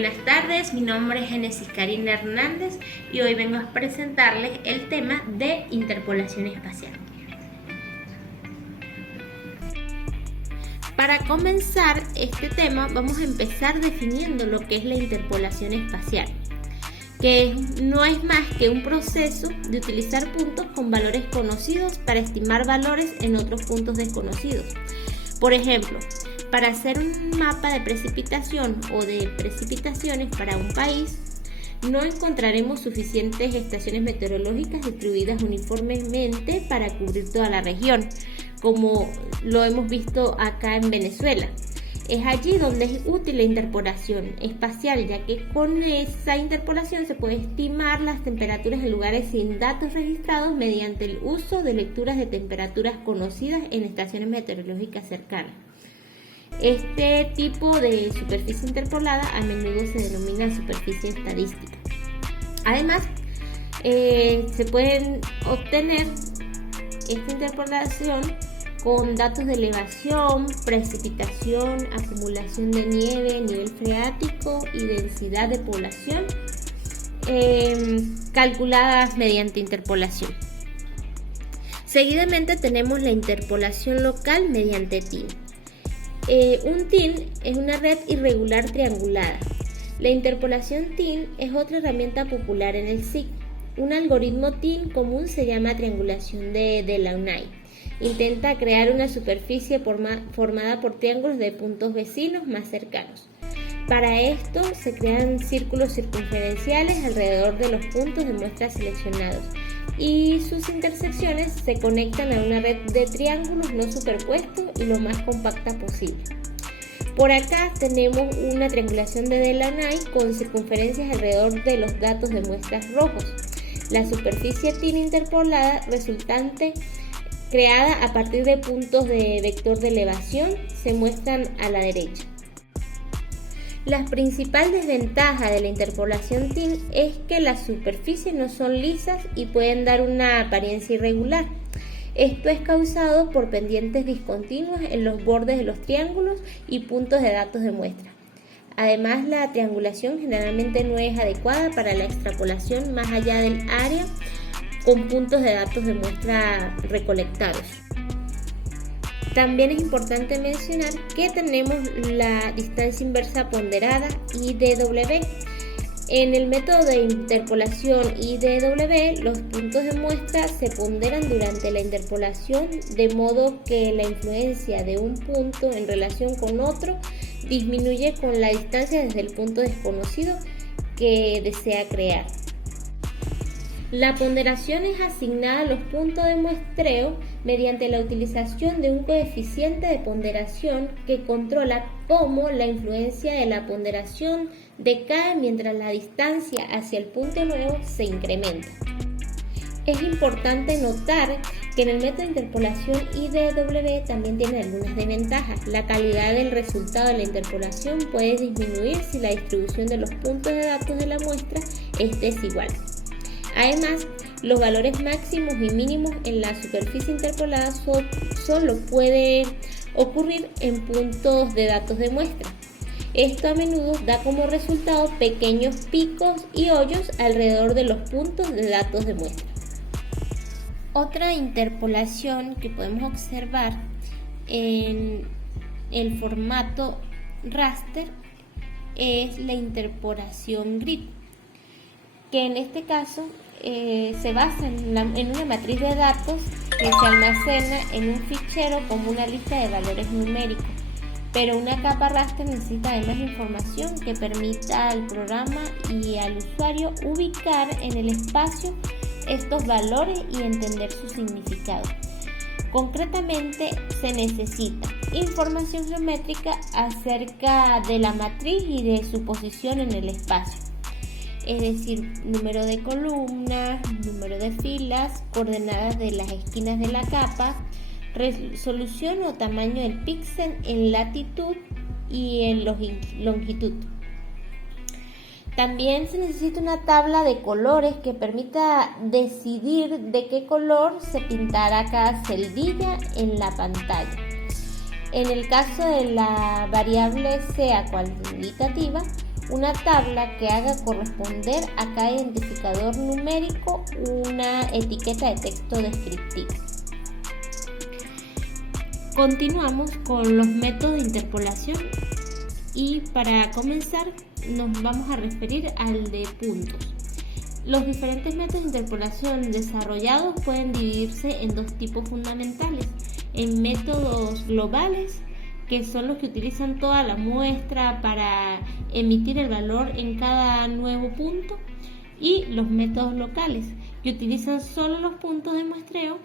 Buenas tardes, mi nombre es Génesis Karina Hernández y hoy vengo a presentarles el tema de interpolación espacial. Para comenzar este tema vamos a empezar definiendo lo que es la interpolación espacial, que no es más que un proceso de utilizar puntos con valores conocidos para estimar valores en otros puntos desconocidos. Por ejemplo, para hacer un mapa de precipitación o de precipitaciones para un país, no encontraremos suficientes estaciones meteorológicas distribuidas uniformemente para cubrir toda la región, como lo hemos visto acá en Venezuela. Es allí donde es útil la interpolación espacial, ya que con esa interpolación se puede estimar las temperaturas en lugares sin datos registrados mediante el uso de lecturas de temperaturas conocidas en estaciones meteorológicas cercanas. Este tipo de superficie interpolada a menudo se denomina superficie estadística. Además, se pueden obtener esta interpolación con datos de elevación, precipitación, acumulación de nieve, nivel freático y densidad de población, calculadas mediante interpolación. Seguidamente tenemos la interpolación local mediante TIN. Un TIN es una red irregular triangulada. La interpolación TIN es otra herramienta popular en el SIC. Un algoritmo TIN común se llama triangulación de Delaunay. Intenta crear una superficie formada por triángulos de puntos vecinos más cercanos. Para esto se crean círculos circunferenciales alrededor de los puntos de muestra seleccionados y sus intersecciones se conectan a una red de triángulos no superpuestos y lo más compacta posible. Por acá tenemos una triangulación de Delaunay con circunferencias alrededor de los datos de muestras rojos. La superficie TIN interpolada resultante, creada a partir de puntos de vector de elevación, se muestran a la derecha. La principal desventaja de la interpolación TIN es que las superficies no son lisas y pueden dar una apariencia irregular. Esto es causado por pendientes discontinuas en los bordes de los triángulos y puntos de datos de muestra. Además, la triangulación generalmente no es adecuada para la extrapolación más allá del área con puntos de datos de muestra recolectados. También es importante mencionar que tenemos la distancia inversa ponderada IDW. En el método de interpolación IDW, los puntos de muestra se ponderan durante la interpolación de modo que la influencia de un punto en relación con otro disminuye con la distancia desde el punto desconocido que desea crear. La ponderación es asignada a los puntos de muestreo mediante la utilización de un coeficiente de ponderación que controla cómo la influencia de la ponderación decae mientras la distancia hacia el punto nuevo se incrementa. Es importante notar que en el método de interpolación IDW también tiene algunas desventajas. La calidad del resultado de la interpolación puede disminuir si la distribución de los puntos de datos de la muestra es desigual. Además, los valores máximos y mínimos en la superficie interpolada solo puede ocurrir en puntos de datos de muestra. Esto a menudo da como resultado pequeños picos y hoyos alrededor de los puntos de datos de muestra. Otra interpolación que podemos observar en el formato raster es la interpolación grid, que en este caso se basa en una matriz de datos que se almacena en un fichero como una lista de valores numéricos, pero una capa raster necesita además información que permita al programa y al usuario ubicar en el espacio estos valores y entender su significado. Concretamente, se necesita información geométrica acerca de la matriz y de su posición en el espacio, es decir, número de columnas, número de filas, coordenadas de las esquinas de la capa, resolución o tamaño del píxel en latitud y en longitud. También se necesita una tabla de colores que permita decidir de qué color se pintará cada celdilla en la pantalla. En el caso de la variable sea cuantitativa, una tabla que haga corresponder a cada identificador numérico una etiqueta de texto descriptiva. Continuamos con los métodos de interpolación y para comenzar nos vamos a referir al de puntos. Los diferentes métodos de interpolación desarrollados pueden dividirse en dos tipos fundamentales: en métodos globales, que son los que utilizan toda la muestra para emitir el valor en cada nuevo punto, y los métodos locales, que utilizan solo los puntos de muestreo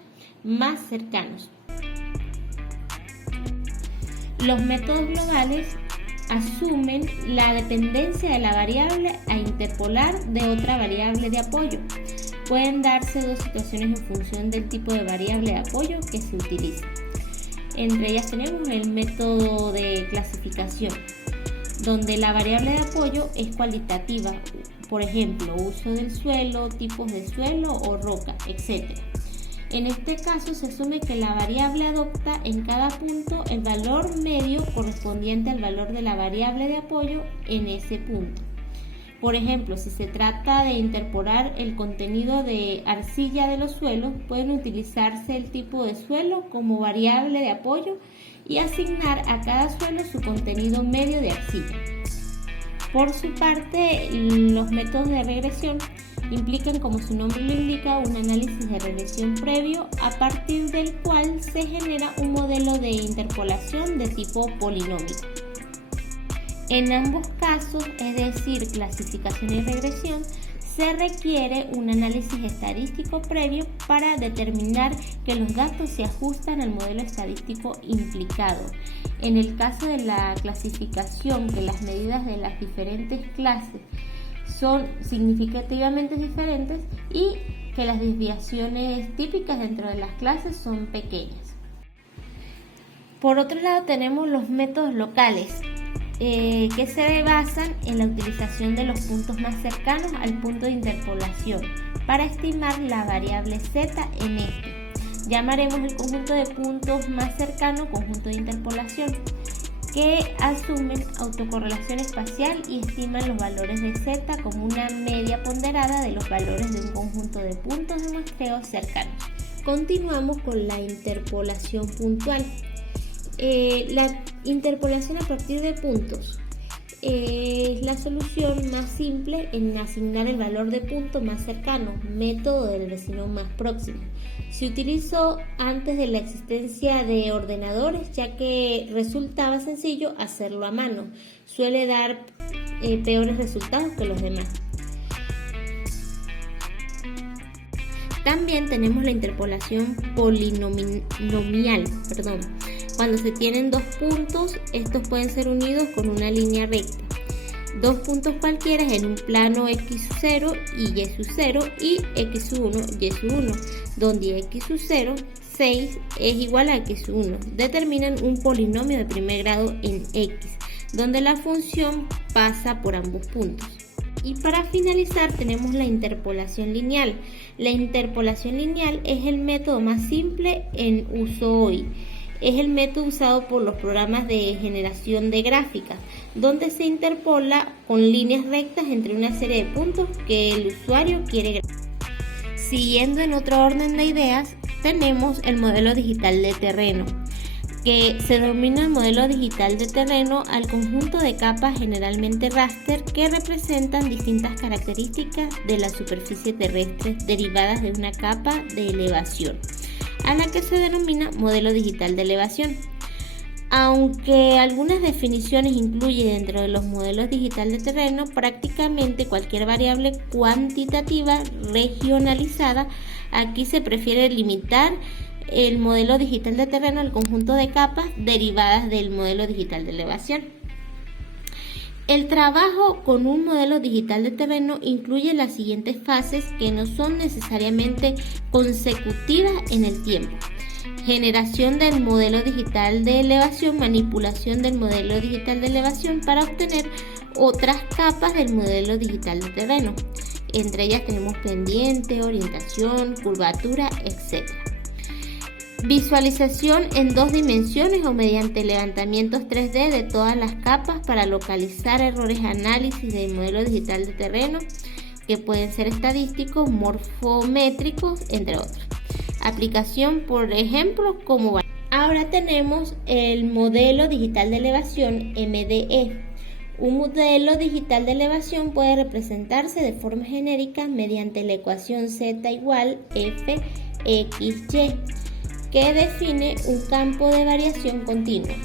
más cercanos. Los métodos globales asumen la dependencia de la variable a interpolar de otra variable de apoyo. Pueden darse dos situaciones en función del tipo de variable de apoyo que se utiliza. Entre ellas tenemos el método de clasificación, donde la variable de apoyo es cualitativa, por ejemplo, uso del suelo, tipos de suelo o roca, etc. En este caso se asume que la variable adopta en cada punto el valor medio correspondiente al valor de la variable de apoyo en ese punto. Por ejemplo, si se trata de interpolar el contenido de arcilla de los suelos, pueden utilizarse el tipo de suelo como variable de apoyo y asignar a cada suelo su contenido medio de arcilla. Por su parte, los métodos de regresión implican, como su nombre lo indica, un análisis de regresión previo a partir del cual se genera un modelo de interpolación de tipo polinómico. En ambos casos, es decir, clasificación y regresión, se requiere un análisis estadístico previo para determinar que los datos se ajustan al modelo estadístico implicado. En el caso de la clasificación, que las medidas de las diferentes clases son significativamente diferentes y que las desviaciones típicas dentro de las clases son pequeñas. Por otro lado, tenemos los métodos locales, que se basan en la utilización de los puntos más cercanos al punto de interpolación para estimar la variable z en este. Llamaremos el conjunto de puntos más cercano conjunto de interpolación, que asumen autocorrelación espacial y estiman los valores de z como una media ponderada de los valores de un conjunto de puntos de muestreo cercanos. Continuamos con la interpolación puntual. La interpolación a partir de puntos es la solución más simple en asignar el valor de punto más cercano, método del vecino más próximo. Se utilizó antes de la existencia de ordenadores, ya que resultaba sencillo hacerlo a mano. Suele dar peores resultados que los demás. También tenemos la interpolación polinomial, Cuando se tienen dos puntos, estos pueden ser unidos con una línea recta. Dos puntos cualquiera en un plano x0 y y0 y x1 y1, donde x0, 6 es igual a x1. Determinan un polinomio de primer grado en x, donde la función pasa por ambos puntos. Y para finalizar tenemos la interpolación lineal. La interpolación lineal es el método más simple en uso hoy. Es el método usado por los programas de generación de gráficas, donde se interpola con líneas rectas entre una serie de puntos que el usuario quiere graficar. Siguiendo en otro orden de ideas, tenemos el modelo digital de terreno, que se denomina el modelo digital de terreno al conjunto de capas generalmente raster que representan distintas características de la superficie terrestre derivadas de una capa de elevación, a la que se denomina modelo digital de elevación. Aunque algunas definiciones incluye dentro de los modelos digital de terreno prácticamente cualquier variable cuantitativa regionalizada, aquí se prefiere limitar el modelo digital de terreno al conjunto de capas derivadas del modelo digital de elevación. El trabajo con un modelo digital de terreno incluye las siguientes fases que no son necesariamente consecutivas en el tiempo: generación del modelo digital de elevación, manipulación del modelo digital de elevación para obtener otras capas del modelo digital de terreno. Entre ellas tenemos pendiente, orientación, curvatura, etc. Visualización en 2 dimensiones o mediante levantamientos 3D de todas las capas para localizar errores de análisis del modelo digital de terreno, que pueden ser estadísticos, morfométricos, entre otros. Aplicación, por ejemplo, como ahora tenemos el modelo digital de elevación MDE. Un modelo digital de elevación puede representarse de forma genérica mediante la ecuación Z igual FXY, que define un campo de variación continua.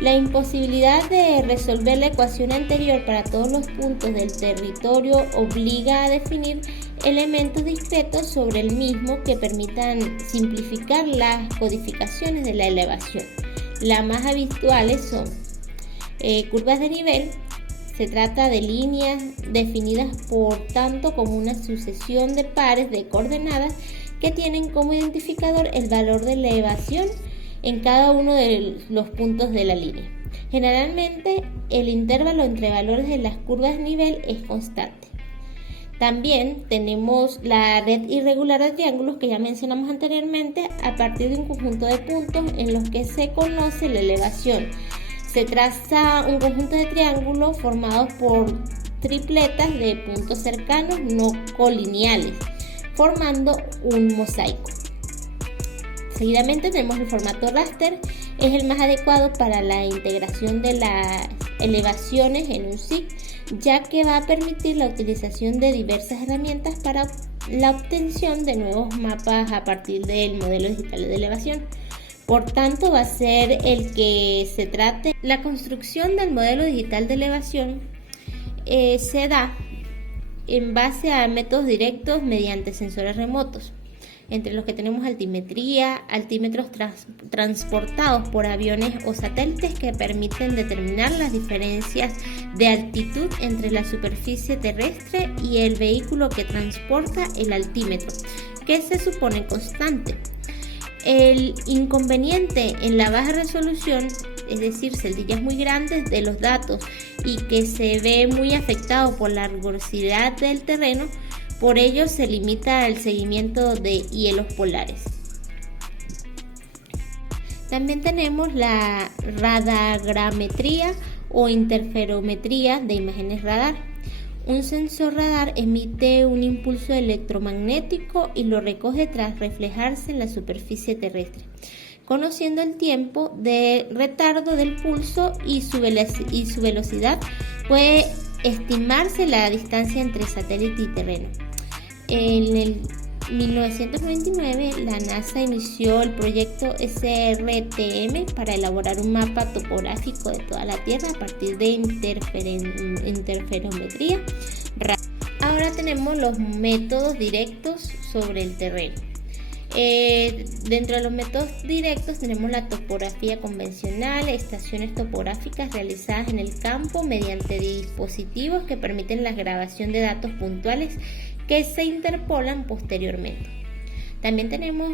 La imposibilidad de resolver la ecuación anterior para todos los puntos del territorio obliga a definir elementos discretos sobre el mismo que permitan simplificar las codificaciones de la elevación. Las más habituales son curvas de nivel. Se trata de líneas definidas por tanto como una sucesión de pares de coordenadas que tienen como identificador el valor de elevación en cada uno de los puntos de la línea. Generalmente, el intervalo entre valores de las curvas de nivel es constante. También tenemos la red irregular de triángulos que ya mencionamos anteriormente, a partir de un conjunto de puntos en los que se conoce la elevación. Se traza un conjunto de triángulos formados por tripletas de puntos cercanos no colineales, formando un mosaico. Seguidamente tenemos el formato raster, es el más adecuado para la integración de las elevaciones en un SIG, ya que va a permitir la utilización de diversas herramientas para la obtención de nuevos mapas a partir del modelo digital de elevación. Por tanto, va a ser el que se trate. La construcción del modelo digital de elevación se da en base a métodos directos mediante sensores remotos, entre los que tenemos altimetría, altímetros transportados por aviones o satélites que permiten determinar las diferencias de altitud entre la superficie terrestre y el vehículo que transporta el altímetro, que se supone constante. El inconveniente en la baja resolución, es decir, celdillas muy grandes de los datos y que se ve muy afectado por la rugosidad del terreno, por ello se limita al seguimiento de hielos polares. También tenemos la radagrometría o interferometría de imágenes radar. Un sensor radar emite un impulso electromagnético y lo recoge tras reflejarse en la superficie terrestre. Conociendo el tiempo de retardo del pulso y su velocidad, puede estimarse la distancia entre satélite y terreno. En el 1999, la NASA inició el proyecto SRTM para elaborar un mapa topográfico de toda la Tierra a partir de interferometría. Ahora tenemos los métodos directos sobre el terreno. Dentro de los métodos directos tenemos la topografía convencional, estaciones topográficas realizadas en el campo mediante dispositivos que permiten la grabación de datos puntuales que se interpolan posteriormente. También tenemos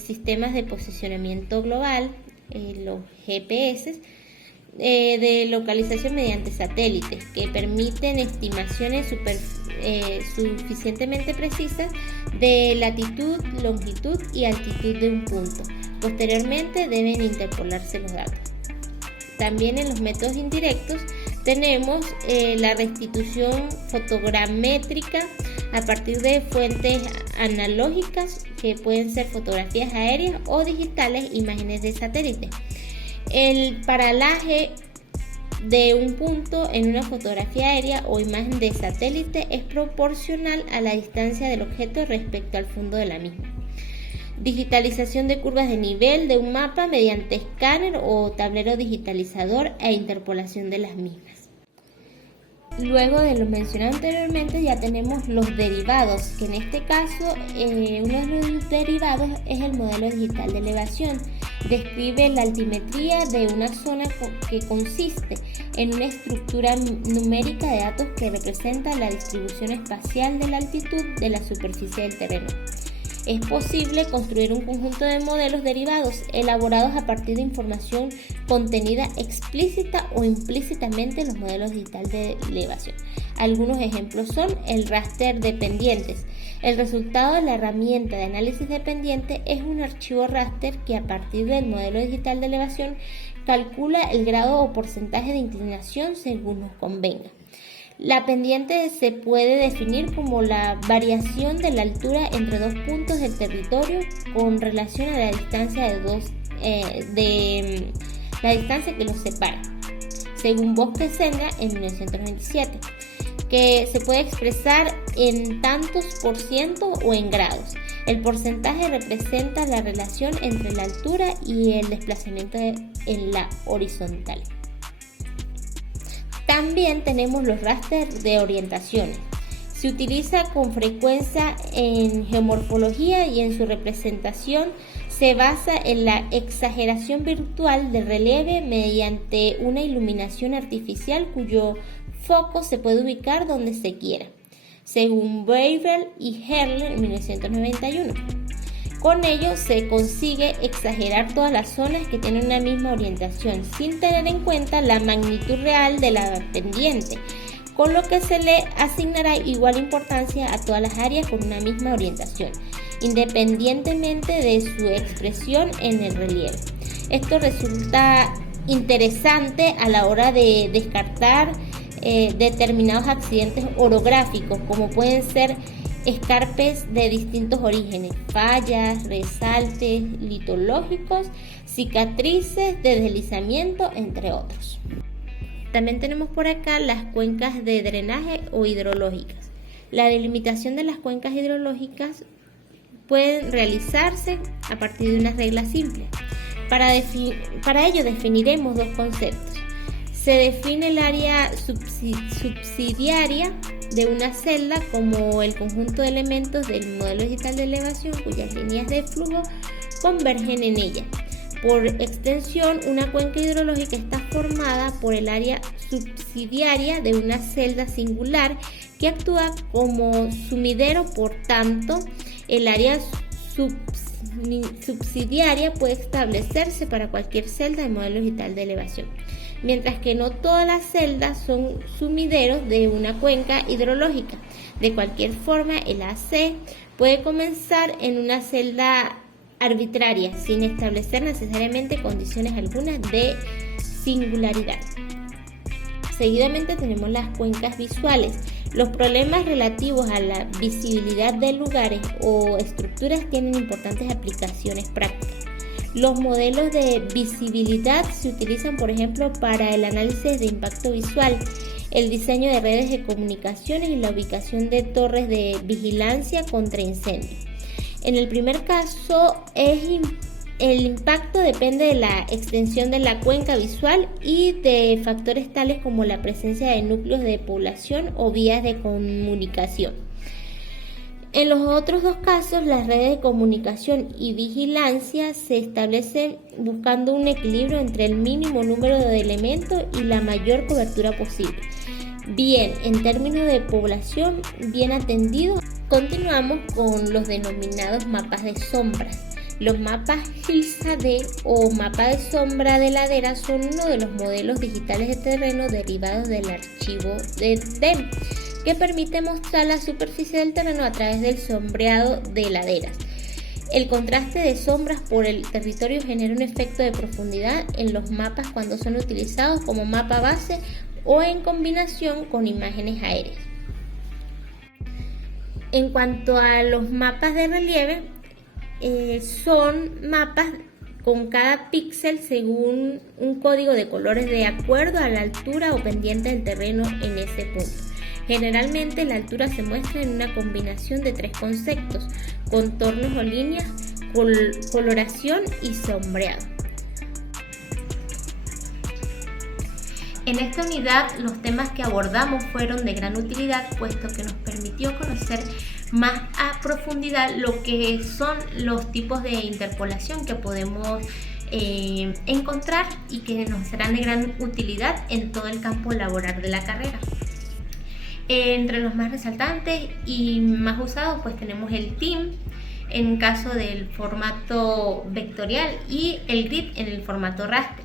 sistemas de posicionamiento global, los GPS, de localización mediante satélites, que permiten estimaciones suficientemente precisas de latitud, longitud y altitud de un punto. Posteriormente deben interpolarse los datos. También en los métodos indirectos tenemos la restitución fotogramétrica a partir de fuentes analógicas, que pueden ser fotografías aéreas o digitales, imágenes de satélite. El paralaje de un punto en una fotografía aérea o imagen de satélite es proporcional a la distancia del objeto respecto al fondo de la misma. Digitalización de curvas de nivel de un mapa mediante escáner o tablero digitalizador e interpolación de las mismas. Luego de lo mencionado anteriormente, ya tenemos los derivados, que en este caso uno de los derivados es el modelo digital de elevación. Describe la altimetría de una zona que consiste en una estructura numérica de datos que representa la distribución espacial de la altitud de la superficie del terreno. Es posible construir un conjunto de modelos derivados elaborados a partir de información contenida explícita o implícitamente en los modelos digitales de elevación. Algunos ejemplos son el raster de pendientes. El resultado de la herramienta de análisis de pendiente es un archivo raster que a partir del modelo digital de elevación calcula el grado o porcentaje de inclinación según nos convenga. La pendiente se puede definir como la variación de la altura entre dos puntos del territorio con relación a la distancia la distancia que los separa, según Bosque Senga en 1997, que se puede expresar en tantos por ciento o en grados. El porcentaje representa la relación entre la altura y el desplazamiento en la horizontal. También tenemos los rasters de orientaciones. Se utiliza con frecuencia en geomorfología y en su representación se basa en la exageración virtual del relieve mediante una iluminación artificial cuyo foco se puede ubicar donde se quiera, según Weibull y Herle en 1991. Con ello se consigue exagerar todas las zonas que tienen una misma orientación sin tener en cuenta la magnitud real de la pendiente, con lo que se le asignará igual importancia a todas las áreas con una misma orientación, independientemente de su expresión en el relieve. Esto resulta interesante a la hora de descartar determinados accidentes orográficos, como pueden ser escarpes de distintos orígenes, fallas, resaltes litológicos, cicatrices de deslizamiento, entre otros. También tenemos por acá las cuencas de drenaje o hidrológicas. La delimitación de las cuencas hidrológicas puede realizarse a partir de unas reglas simples. Para ello definiremos dos conceptos. Se define el área subsidiaria de una celda como el conjunto de elementos del modelo digital de elevación cuyas líneas de flujo convergen en ella. Por extensión, una cuenca hidrológica está formada por el área subsidiaria de una celda singular que actúa como sumidero. Por tanto, el área subsidiaria puede establecerse para cualquier celda de modelo digital de elevación, mientras que no todas las celdas son sumideros de una cuenca hidrológica. De cualquier forma, el AC puede comenzar en una celda arbitraria, sin establecer necesariamente condiciones algunas de singularidad. Seguidamente tenemos las cuencas visuales. Los problemas relativos a la visibilidad de lugares o estructuras tienen importantes aplicaciones prácticas. Los modelos de visibilidad se utilizan, por ejemplo, para el análisis de impacto visual, el diseño de redes de comunicaciones y la ubicación de torres de vigilancia contra incendios. En el primer caso, el impacto depende de la extensión de la cuenca visual y de factores tales como la presencia de núcleos de población o vías de comunicación. En los otros dos casos, las redes de comunicación y vigilancia se establecen buscando un equilibrio entre el mínimo número de elementos y la mayor cobertura posible. Bien, en términos de población bien atendido, continuamos con los denominados mapas de sombras. Los mapas GIS-AD o mapa de sombra de ladera son uno de los modelos digitales de terreno derivados del archivo de DEM, que permite mostrar la superficie del terreno a través del sombreado de laderas. El contraste de sombras por el territorio genera un efecto de profundidad en los mapas cuando son utilizados como mapa base o en combinación con imágenes aéreas. En cuanto a los mapas de relieve, son mapas con cada píxel según un código de colores de acuerdo a la altura o pendiente del terreno en ese punto. Generalmente la altura se muestra en una combinación de tres conceptos: contornos o líneas, coloración y sombreado. En esta unidad los temas que abordamos fueron de gran utilidad, puesto que nos permitió conocer más a profundidad lo que son los tipos de interpolación que podemos encontrar y que nos serán de gran utilidad en todo el campo laboral de la carrera. Entre los más resaltantes y más usados pues tenemos el TIM en caso del formato vectorial y el grid en el formato raster,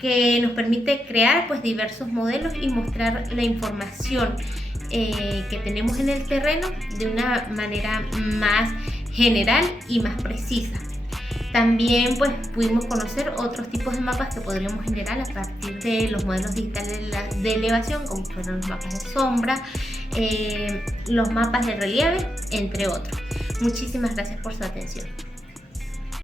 que nos permite crear pues diversos modelos y mostrar la información que tenemos en el terreno de una manera más general y más precisa. También pues pudimos conocer otros tipos de mapas que podríamos generar a partir de los modelos digitales de elevación, como fueron los mapas de sombra, los mapas de relieve, entre otros. Muchísimas gracias por su atención.